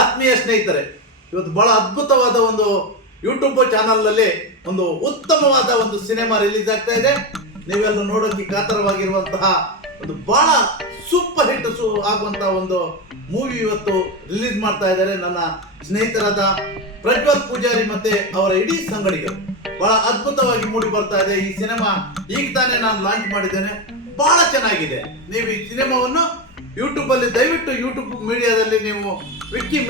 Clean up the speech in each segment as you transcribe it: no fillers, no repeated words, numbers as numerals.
ಆತ್ಮೀಯ ಸ್ನೇಹಿತರೆ, ಇವತ್ತು ಬಹಳ ಅದ್ಭುತವಾದ ಒಂದು ಯೂಟ್ಯೂಬ್ ಚಾನಲ್ನಲ್ಲಿ ಒಂದು ಉತ್ತಮವಾದ ಒಂದು ಸಿನಿಮಾ ರಿಲೀಸ್ ಆಗ್ತಾ ಇದೆ. ನೀವೆಲ್ಲರೂ ನೋಡೋಕ್ಕೆ ಕಾತರವಾಗಿರುವಂತಹ ಒಂದು ಬಹಳ ಸೂಪರ್ ಹಿಟ್ ಆಗುವಂತಹ ಒಂದು ಮೂವಿ ಇವತ್ತು ರಿಲೀಸ್ ಮಾಡ್ತಾ ಇದ್ದಾರೆ ನನ್ನ ಸ್ನೇಹಿತರಾದ ಪ್ರಜ್ವಲ್ ಪೂಜಾರಿ ಮತ್ತೆ ಅವರ ಇಡೀ ಸಂಗಡಿಗರು. ಬಹಳ ಅದ್ಭುತವಾಗಿ ಮೂಡಿ ಬರ್ತಾ ಇದೆ ಈ ಸಿನಿಮಾ. ಈಗ ತಾನೇ ನಾನು ಲಾಂಚ್ ಮಾಡಿದ್ದೇನೆ, ಬಹಳ ಚೆನ್ನಾಗಿದೆ. ನೀವು ಈ ಸಿನಿಮಾವನ್ನು ಯೂಟ್ಯೂಬ್ ಅಲ್ಲಿ ದಯವಿಟ್ಟು ಯೂಟ್ಯೂಬ್ ಮೀಡಿಯಾದಲ್ಲಿ ನೀವು ವಿಕ್ಕಿ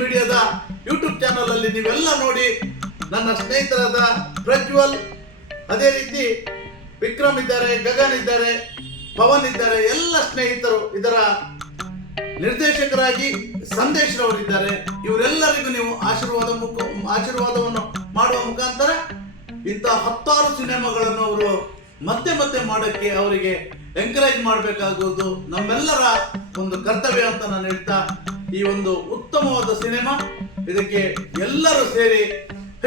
ಮೀಡಿಯಾದ ಯೂಟ್ಯೂಬ್ ಚಾನಲ್ ಅಲ್ಲಿ ನೀವೆಲ್ಲ ನೋಡಿ. ನನ್ನ ಸ್ನೇಹಿತರಾದ ಪ್ರಜ್ವಲ್, ಅದೇ ರೀತಿ ವಿಕ್ರಮ್ ಇದ್ದಾರೆ, ಗಗನ್ ಇದ್ದಾರೆ, ಪವನ್ ಇದ್ದಾರೆ, ಎಲ್ಲ ಸ್ನೇಹಿತರು ಇದರ ನಿರ್ದೇಶಕರಾಗಿ ಸಂದೇಶ್ ರವರಿದ್ದಾರೆ. ಇವರೆಲ್ಲರಿಗೂ ನೀವು ಆಶೀರ್ವಾದವನ್ನು ಮಾಡುವ ಮುಖಾಂತರ ಇಂಥ 10 ಸಿನಿಮಾಗಳನ್ನು ಅವರು ಮತ್ತೆ ಮಾಡೋಕ್ಕೆ ಅವರಿಗೆ ಎಂಕರೇಜ್ ಮಾಡಬೇಕಾಗುವುದು ನಮ್ಮೆಲ್ಲರ ಒಂದು ಕರ್ತವ್ಯ ಅಂತ ನಾನು ಹೇಳ್ತಾ, ಈ ಒಂದು ಉತ್ತಮವಾದ ಸಿನಿಮಾ, ಇದಕ್ಕೆ ಎಲ್ಲರೂ ಸೇರಿ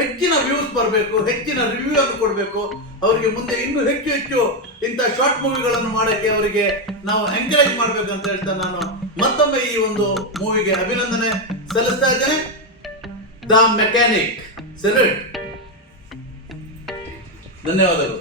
ಹೆಚ್ಚಿನ ವ್ಯೂಸ್ ಬರಬೇಕು, ಹೆಚ್ಚಿನ ರಿವ್ಯೂ ಅನ್ನು ಕೊಡಬೇಕು. ಅವರಿಗೆ ಮುಂದೆ ಇನ್ನೂ ಹೆಚ್ಚು ಇಂಥ ಶಾರ್ಟ್ ಮೂವಿಗಳನ್ನು ಮಾಡೋಕ್ಕೆ ಅವರಿಗೆ ನಾವು ಎಂಕರೇಜ್ ಮಾಡಬೇಕಂತ ಹೇಳ್ತಾ ನಾನು ಮತ್ತೊಮ್ಮೆ ಈ ಒಂದು ಮೂವಿಗೆ ಅಭಿನಂದನೆ ಸಲ್ಲಿಸ್ತಾ ಇದ್ದೇನೆ. The mechanic salute. ಧನ್ಯವಾದಗಳು.